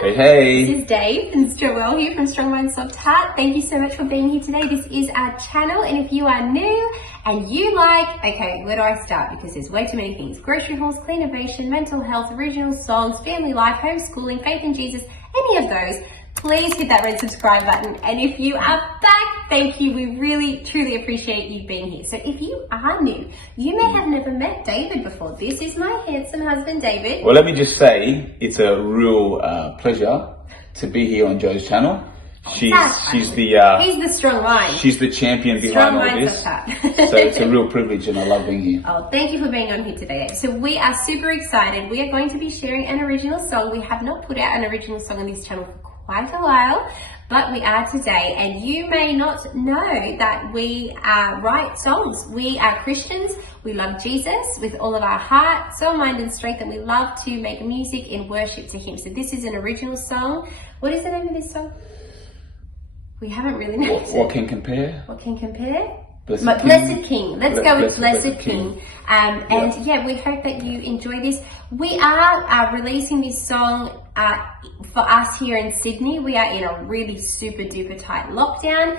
Hey, hey. This is Dave and Joelle here from Strong Mind Soft Heart. Thank you so much for being here today. This is our channel, and if you are new and you like, okay, where do I start? Because there's way too many things. Grocery hauls, clean innovation, mental health, original songs, family life, homeschooling, faith in Jesus, any of those, please hit that red subscribe button. And if you are back, thank you. We really, truly appreciate you being here. So if you are new, you may have never met David before. This is my handsome husband, David. Well, let me just say, it's a real pleasure to be here on Jo's channel. He's the strong mind. She's the champion behind all this. So it's a real privilege and I love being here. Oh, thank you for being on here today. So we are super excited. We are going to be sharing an original song. We have not put out an original song on this channel for quite a while, but we are today. And you may not know that we write songs. We are Christians. We love Jesus with all of our heart, soul, mind and strength, and we love to make music in worship to him. So this is an original song. What is the name of this song? We haven't really named it. What can compare? What can compare? Blessed King. Let's go with Blessed King. And yeah, we hope that you enjoy this. We are releasing this song for us here in Sydney. We are in a really super duper tight lockdown.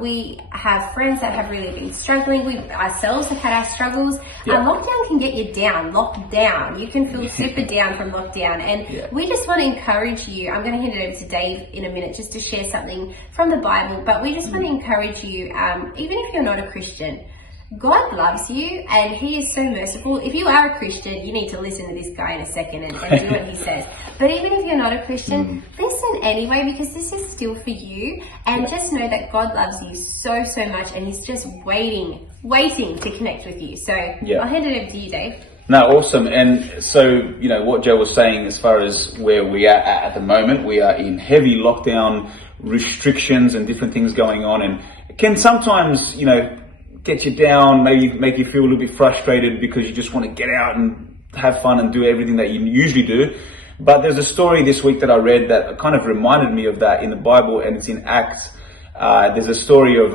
We have friends that have really been struggling. We ourselves have had our struggles. Lockdown can get you down, locked down. You can feel super down from lockdown. And we just want to encourage you. I'm going to hand it over to Dave in a minute just to share something from the Bible. But we just want to encourage you, even if you're not a Christian, God loves you and he is so merciful. If you are a Christian, you need to listen to this guy in a second and do what he says. But even if you're not a Christian, listen anyway, because this is still for you. And just know that God loves you so, so much and he's just waiting to connect with you. So I'll hand it over to you, Dave. No, awesome. And so, you know, what Jo was saying as far as where we are at the moment, we are in heavy lockdown restrictions and different things going on. And it can sometimes, you know, get you down, maybe make you feel a little bit frustrated because you just want to get out and have fun and do everything that you usually do. But there's a story this week that I read that kind of reminded me of that in the Bible, and it's in Acts. There's a story of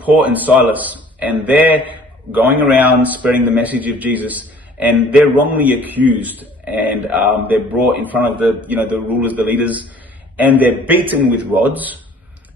Paul and Silas, and they're going around spreading the message of Jesus, and they're wrongly accused, and they're brought in front of the rulers, the leaders, and they're beaten with rods,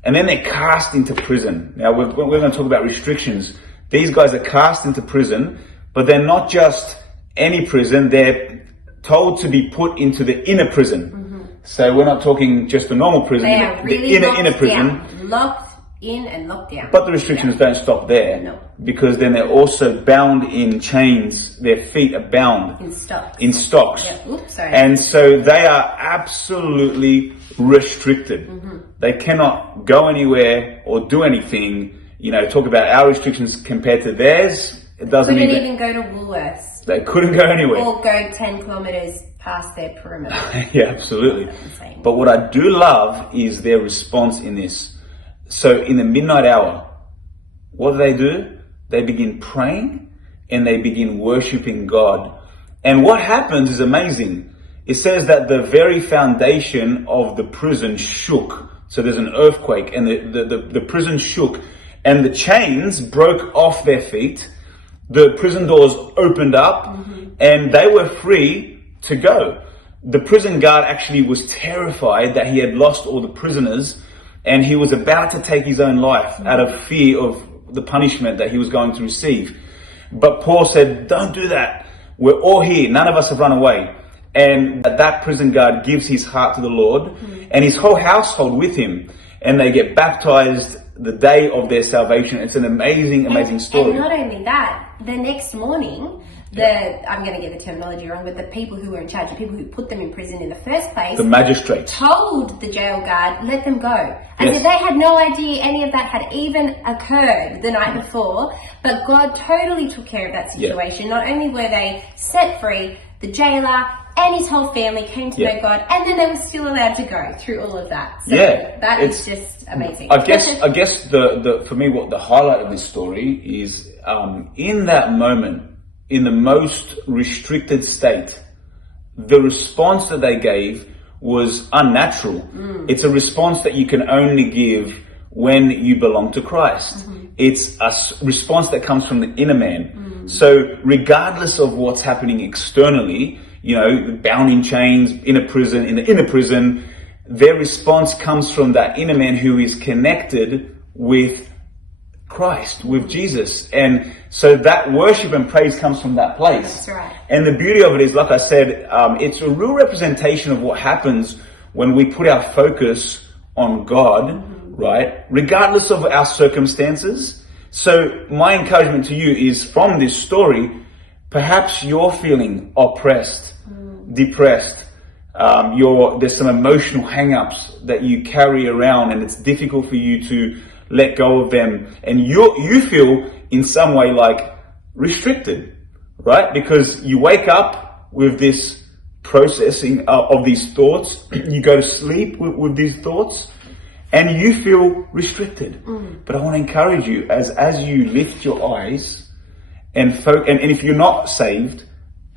and then they're cast into prison. Now we're going to talk about restrictions. These guys are cast into prison, but they're not just any prison. They're told to be put into the inner prison. So we're not talking just a normal prison, they are really the inner prison. Down. Locked in and locked down. But the restrictions don't stop there. No. Because then they're also bound in chains. Their feet are bound. In stocks. Yeah. Oops, sorry. And so they are absolutely restricted. They cannot go anywhere or do anything. You know, talk about our restrictions compared to theirs. It doesn't couldn't mean even go to Woolworths. They couldn't go anywhere. Or go 10 kilometers past their perimeter. Yeah, absolutely. But what I do love is their response in this. So in the midnight hour, what do? They begin praying and they begin worshiping God. And what happens is amazing. It says that the very foundation of the prison shook. So there's an earthquake and the prison shook and the chains broke off their feet. The prison doors opened up and they were free to go. The prison guard actually was terrified that he had lost all the prisoners and he was about to take his own life out of fear of the punishment that he was going to receive. But Paul said, don't do that. We're all here. None of us have run away. And that prison guard gives his heart to the Lord and his whole household with him. And they get baptized the day of their salvation. It's an amazing story. And not only that, the next morning, I'm going to get the terminology wrong, but the people who were in charge, the people who put them in prison in the first place, the magistrates, told the jail guard, let them go. And so they had no idea any of that had even occurred the night before, but God totally took care of that situation. Not only were they set free, the jailer and his whole family came to know God, and then they were still allowed to go through all of that. So that is just amazing. I guess the for me, what the highlight of this story is, in that moment, in the most restricted state, the response that they gave was unnatural. It's a response that you can only give when you belong to Christ. It's a response that comes from the inner man. So regardless of what's happening externally, bound in chains, in a prison, their response comes from that inner man who is connected with Christ, with Jesus. And so that worship and praise comes from that place. That's right. And the beauty of it is, like I said, it's a real representation of what happens when we put our focus on God, right? Regardless of our circumstances. So my encouragement to you is, from this story, perhaps you're feeling oppressed, depressed. There's some emotional hang-ups that you carry around, and it's difficult for you to let go of them. And you feel in some way like restricted, right? Because you wake up with this processing of these thoughts. You go to sleep with these thoughts, and you feel restricted. But I want to encourage you, as you lift your eyes and if you're not saved,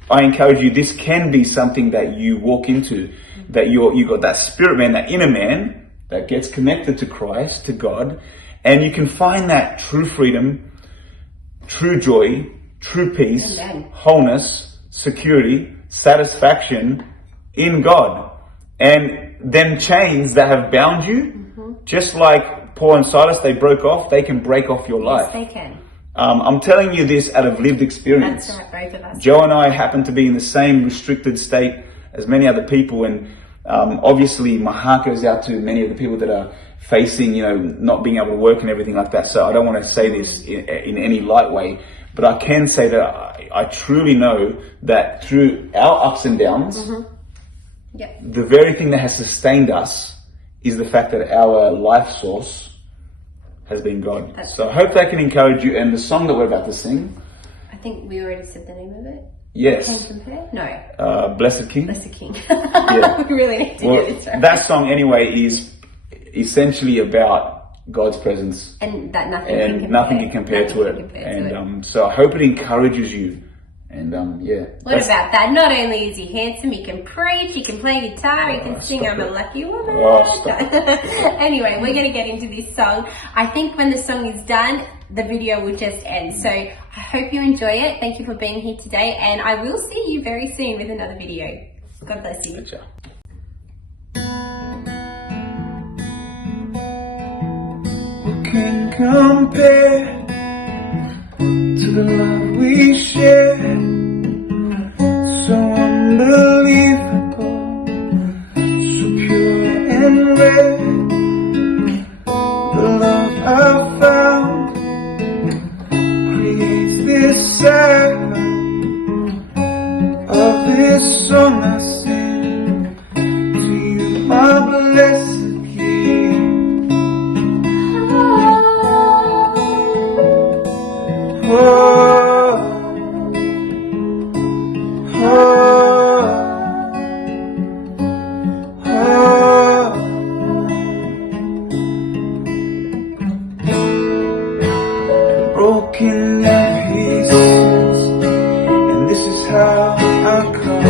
I encourage you, this can be something that you walk into, that you got that spirit man, that inner man that gets connected to Christ, to God, and you can find that true freedom, true joy, true peace, Amen. Wholeness, security, satisfaction in God. And then chains that have bound you, just like Paul and Silas, they broke off, they can break off your life. Yes, they can. I'm telling you this out of lived experience. That's right, both of us. Joe and I happen to be in the same restricted state as many other people, and obviously my heart goes out to many of the people that are facing, not being able to work and everything like that. So I don't want to say this in any light way, but I can say that I truly know that through our ups and downs, the very thing that has sustained us is the fact that our life source has been God. So I hope that can encourage you. And the song that we're about to sing, I think we already said the name of it. Yes. Can compare? No. Blessed King. Blessed King. Yeah. We really need to do this right. That song anyway is essentially about God's presence. And that nothing can compare to it. So I hope it encourages you. And What about that? Not only is he handsome, he can preach, he can play guitar, he can sing I'm a Lucky Woman. Anyway, we're going to get into this song. I think when the song is done, the video will just end. So I hope you enjoy it. Thank you for being here today, and I will see you very soon with another video. God bless you. Gotcha. What can compare to the love we share? So unbelievable, so pure and rare. The love I found creates this sound of this song I sing to you, my blessed King. Broken in pieces, and this is how I come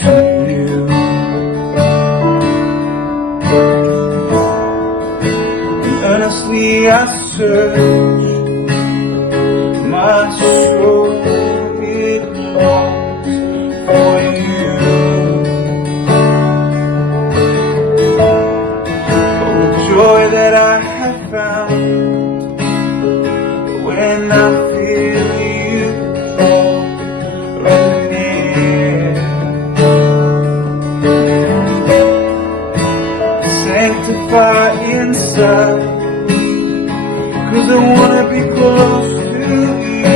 to you. And earnestly I search, my soul it longs for you. Oh, the joy that I have found when I feel you draw near. Sanctify inside, 'cause I wanna be close to you.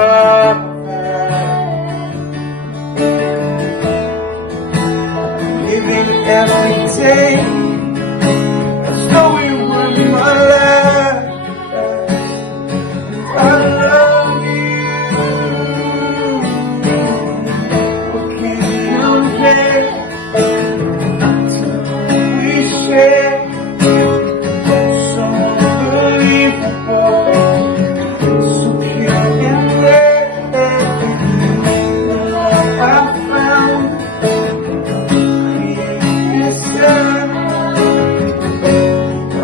Father, living every day as though it were my last. I love you. What can compare to we share? So unbelievable, so pure and rare. The love I found, created sound.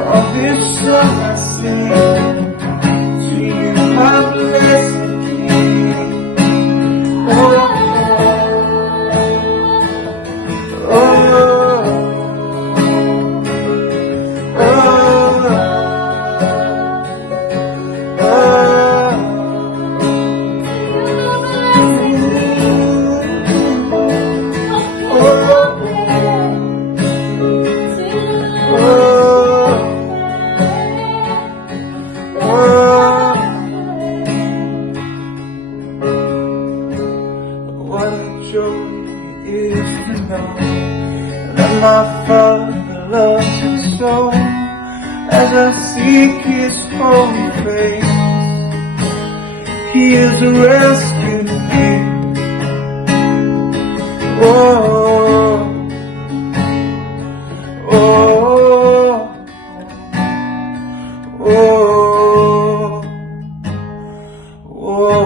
All this song I sing to you, my blessed King. Oh, oh, oh, what a joy it is to know that my Father loves me so. As I seek His holy face, He has rescued me. Oh, oh, oh, oh, oh.